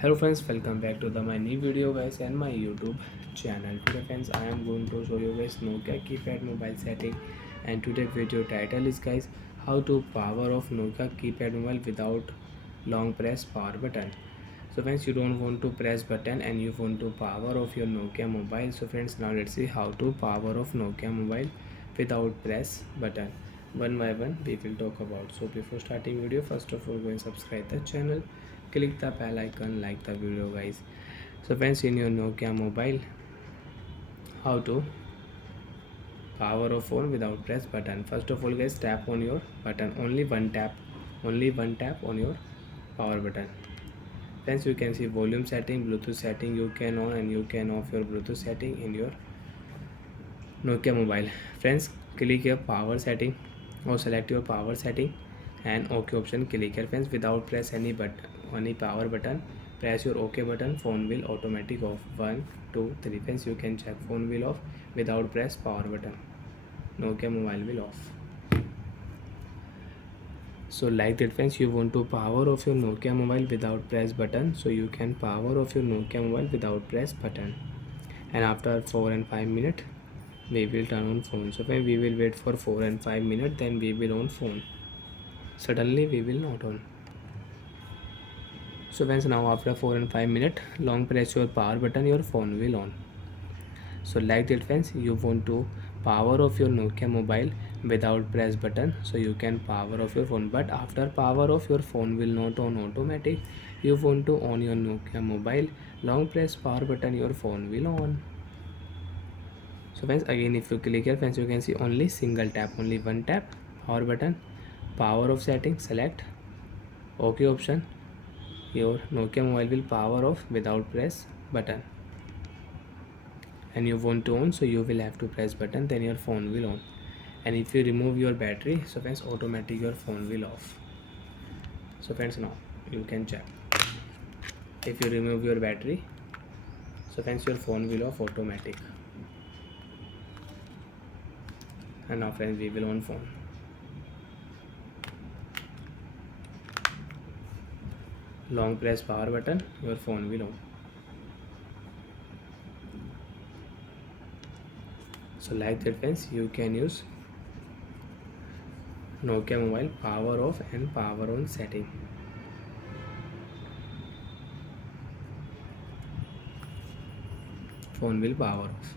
Hello friends, welcome back to my new video guys and my YouTube channel. Today friends, I am going to show you guys Nokia keypad mobile setting, and today video title is guys how to power off Nokia keypad mobile without long press power button. So friends, you don't want to press button and you want to power off your Nokia mobile. So friends, now let's see how to power off Nokia mobile without press button. One by one we will talk about. So before starting video, first of all go and subscribe the channel, click the bell icon, like the video guys. So friends, in your Nokia mobile, how to power off phone without press button. First of all guys, tap on your button, only one tap on your power button. Friends, you can see volume setting, Bluetooth setting, you can on and you can off your Bluetooth setting in your Nokia mobile. Friends, click your power setting or select your power setting and OK option click here. Friends, without press any power button, press your OK button, phone will automatic off. 1 2 3. Friends, you can check phone will off without press power button, Nokia mobile will off. So like that friends, you want to power off your Nokia mobile without press button, so you can power off your Nokia mobile without press button. And after 4 and 5 minutes we will turn on phone. So when we will wait for 4 and 5 minutes, then we will on phone. Suddenly we will not on. So friends, now after 4 and 5 minutes, long press your power button, your phone will on. So like that friends, you want to power off your Nokia mobile without press button, so you can power off your phone. But after power off, your phone will not on automatic. You want to on your Nokia mobile, long press power button, your phone will on. So friends, again if you click here friends, you can see only single tap, only one tap, power button, power off setting, select OK option, your Nokia mobile will power off without press button. And you want to on, so you will have to press button, then your phone will on. And if you remove your battery, so friends, automatic your phone will off. So friends, now you can check. If you remove your battery, so friends, your phone will off automatic. And now friends, we will on phone. Long press power button, your phone will on. So like that friends, you can use Nokia mobile power off and power on setting. Phone will power off.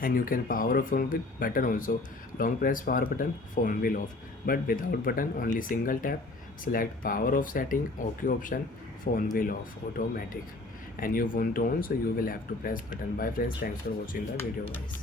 And you can power off phone with button also. Long press power button, phone will off. But without button, only single tap, select power off setting, OK option, phone will off automatic. And you want to on, so you will have to press button. Bye friends, thanks for watching the video guys.